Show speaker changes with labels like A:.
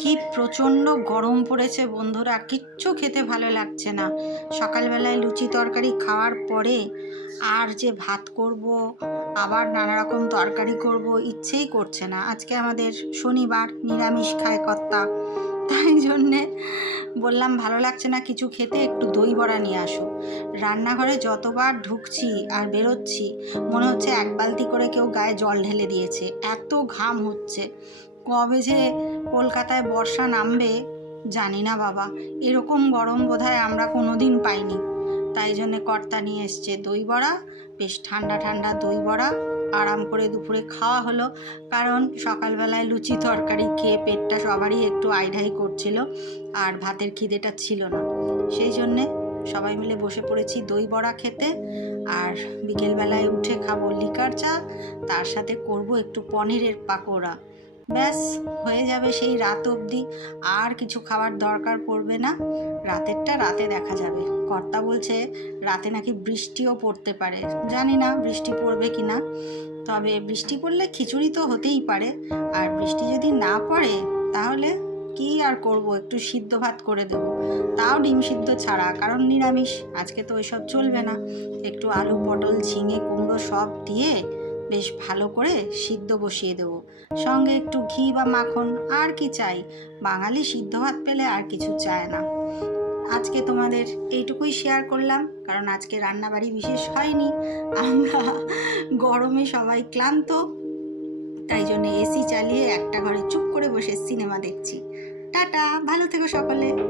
A: কি প্রচণ্ড গরম পড়েছে বন্ধুরা, কিচ্ছু খেতে ভালো লাগছে না। সকালবেলায় লুচি তরকারি খাওয়ার পরে আর যে ভাত করব, আবার নানা রকম তরকারি করব, ইচ্ছেই করছে না। আজকে আমাদের শনিবার নিরামিষ খায় কর্তা। তাই জন্যে বললাম, ভালো লাগছে না কিছু খেতে, একটু দই বড়া নিয়ে আসো। রান্নাঘরে যতবার ঢুকছি আর বেরোচ্ছি, মনে হচ্ছে এক বালতি করে কেউ গায়ে জল ঢেলে দিয়েছে। এত ঘাম হচ্ছে। কবে যে কলকাতায় বর্ষা নামবে, জানি না বাবা। এরকম গরম বোধহয় আমরা কোনো দিন পাইনি। তাই জন্যে কর্তা নিয়ে এসছে দই বড়া, বেশ ঠান্ডা ঠান্ডা দই বড়া। আরাম করে দুপুরে খাওয়া হলো, কারণ সকালবেলায় লুচি তরকারি খেয়ে পেটটা সবারই একটু আইঢাই করছিল আর ভাতের খিদেটা ছিল না। সেই জন্যে সবাই মিলে বসে পড়েছি দই বড়া খেতে আর বিকেলবেলায় উঠে খাব লিকার চা, তার সাথে করব একটু পনিরের পাকোড়া। ব্যাস, হয়ে যাবে সেই রাত অবধি। আর কিছু খাবার দরকার পড়বে না। রাতেরটা রাতে দেখা যাবে। কর্তা বলছে, রাতে নাকি বৃষ্টিও পড়তে পারে। জানি না বৃষ্টি পড়বে কি না। তবে বৃষ্টি পড়লে খিচুড়ি তো হতেই পারে। আর বৃষ্টি যদি না পড়ে, তাহলে কি আর করব? একটু সিদ্ধ ভাত করে দেব। তাও ডিম সিদ্ধ ছাড়া, কারণ নিরামিষ। আজকে তো ওইসব চলবে না। একটু আলু, পটল, ঝিঙে, কুমড়ো সব দিয়ে বেশ ভালো করে সিদ্ধ বসিয়ে দেবো। সঙ্গে একটু ঘি বা মাখন আর কি চাই। বাঙালি সিদ্ধ ভাত পেলে আর কিছু চায় না। আজকে তোমাদের এইটুকুই শেয়ার করলাম, কারণ আজকে রান্নাবাড়ি বিশেষ হয়নি। আমরা গরমে সবাই ক্লান্ত, তাই জন্য এসি চালিয়ে একটা ঘরে চুপ করে বসে সিনেমা দেখছি। টাটা, ভালো থেকো সকলে।